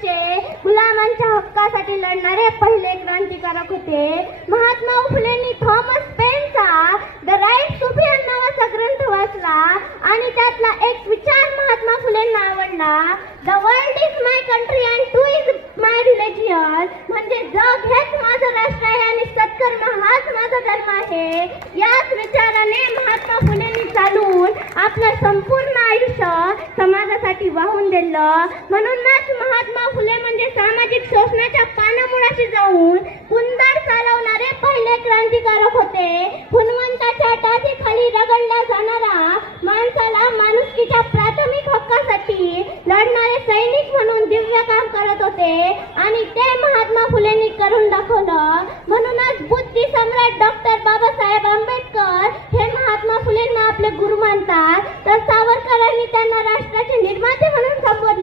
2005चे गुलामांच्या हक्कासाठी लढणारे पहिले क्रांतिकारक होते. महात्मा फुलेंनी थॉमस पेनचा द राईट्स ऑफ मॅन नावाचा ग्रंथ वाचला आणि त्यातला एक विचार महात्मा फुलेंना आवडला. The world is my country and two is my religion, म्हणजे जग हेच माझं राष्ट्र आहे आणि सत्कर्म हाच माझा धर्म आहे. याच विचाराने महात्मा फुलेंनी चालून आपलं संपूर्ण आयुष्य समाजासाठी वाहून दिलं. म्हणूनच महात्मा फुले म्हणजे सामाजिक शोषणाच्या पानामुळाशी जाऊन कुंदार चालवणारे पहिले क्रांतिकारक होते. हुनवंताच्या टाचीखाली रगडल्या जाणारा माणसाला माणुसकीच्या प्राथमिक हक्कासाठी लढणारे सैनिक म्हणून दिव्य काम करत होते आणि ते महात्मा फुलेंनी करून दाखवलं. म्हणूनच बुद्धी सम्राट डॉक्टर बाबासाहेब आंबेडकर हे महात्मा फुलेंना आपले गुरु मानतात, तर सावरकरांनी त्यांना राष्ट्राचे निर्माते म्हणून